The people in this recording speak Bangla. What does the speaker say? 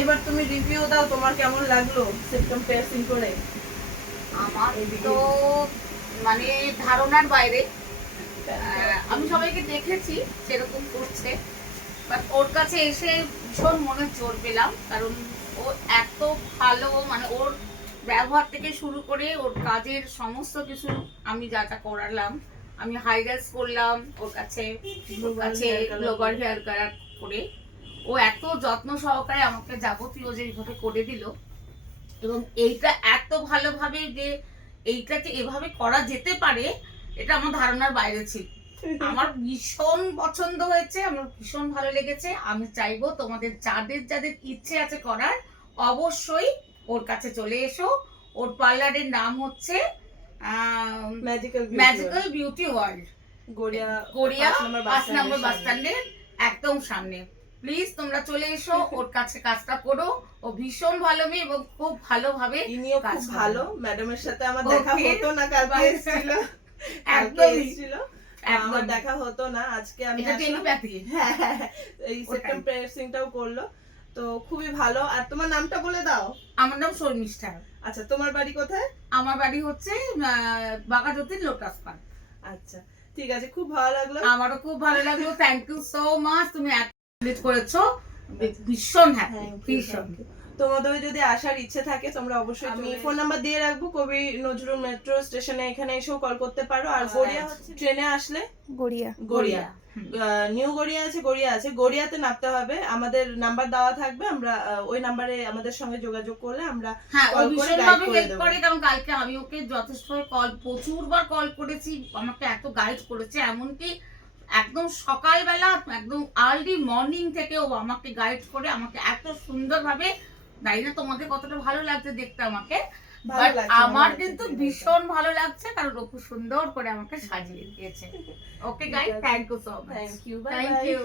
এবার তুমি রিভিউ দাও, তোমার কেমন লাগলো সেপ্টেম পিয়ার্সিং করে? আমার তো মানে ধারণার বাইরে। আমি সবাইকে দেখেছি সেরকম করছে, বাট ওর কাছে এসে ভীষণ মনে জোর পেলাম, কারণ ও এত ভালো, মানে ওর ব্যবহার থেকে শুরু করে ওর কাজের সমস্ত কিছু আমি যা যা করালাম, আমি হাইরাইজ করলাম ওর কাছে গ্লোবাল হেয়ার কালার করে, ও এত যত্ন সহকারে আমাকে যাবতীয় যেভাবে করে দিল, এবং এইটা এত ভালোভাবে যে এইটাকে এভাবে করা যেতে পারে এটা আমার ধারণার বাইরে ছিল। আমার ভীষণ পছন্দ হয়েছে, আমার ভীষণ ভালো লেগেছে। আমি চাইবো তোমাদের যাদের যাদের ইচ্ছে আছে করার, অবশ্যই ওর কাছে চলে এসো। ওর পার্লারের নাম হচ্ছে ম্যাজিক্যাল বিউটি ওয়ার্ল্ড, গড়িয়া 5 নম্বর বাস স্ট্যান্ডের একদম সামনে। প্লিজ তোমরা চলে এসো, ওর কাছে কাজটা করো। ও ভীষণ ভালো মেয়ে এবং খুব ভালোভাবে ইনিও খুব ভালো। ম্যাডামের সাথে আমার দেখা হতো না, কালকে এসেছিল, আমার দেখা হতো না, আজকে আমি এই সেপ্টেম পিয়ার্সিংটাও করলো, তো খুবই ভালো। আর তোমার নামটা বলে দাও। আমার নাম শর্মিষ্ঠা। আচ্ছা, তোমার বাড়ি কোথায়? আমার বাড়ি হচ্ছে বাগাজতীন লোটাস পার্ক। আচ্ছা, ঠিক আছে, খুব ভালো লাগলো। আমারও খুব ভালো লাগলো। থ্যাংক ইউ সো মাচ, তুমি এত করেছো, ভীষণ হ্যাপি, ভীষণ। তোমাদের যদি আসার ইচ্ছে থাকে তোমরা অবশ্যই, আমি ফোন নাম্বার দিয়ে রাখবো, কবি নজরুল মেট্রো স্টেশনে এখানে এসেও কল করতে পারো। আর গড়িয়া হচ্ছে ট্রেনে আসলে গড়িয়া নিউ গড়িয়া আছে, গড়িয়াতে নামতে হবে। আমাদের নাম্বার দেওয়া থাকবে, আমরা ওই নাম্বারে আমাদের সঙ্গে যোগাযোগ করলে আমরা কল করে গাইড করে দেব। কারণ কালকে আমি ওকে যথেষ্ট প্রচুরবার কল করেছি, আমাকে এত গাইড করেছে, এমনকি একদম সকালবেলা একদম আর্লি মর্নিং থেকে ও আমাকে গাইড করে আমাকে এত সুন্দরভাবে, জানি না তোমাদের কতটা ভালো লাগছে দেখতে আমাকে, বাট আমার কিন্তু ভীষণ ভালো লাগছে, কারণ ও খুব সুন্দর করে আমাকে সাজিয়ে দিয়েছে। Okay guys, thank you so much. Thank you.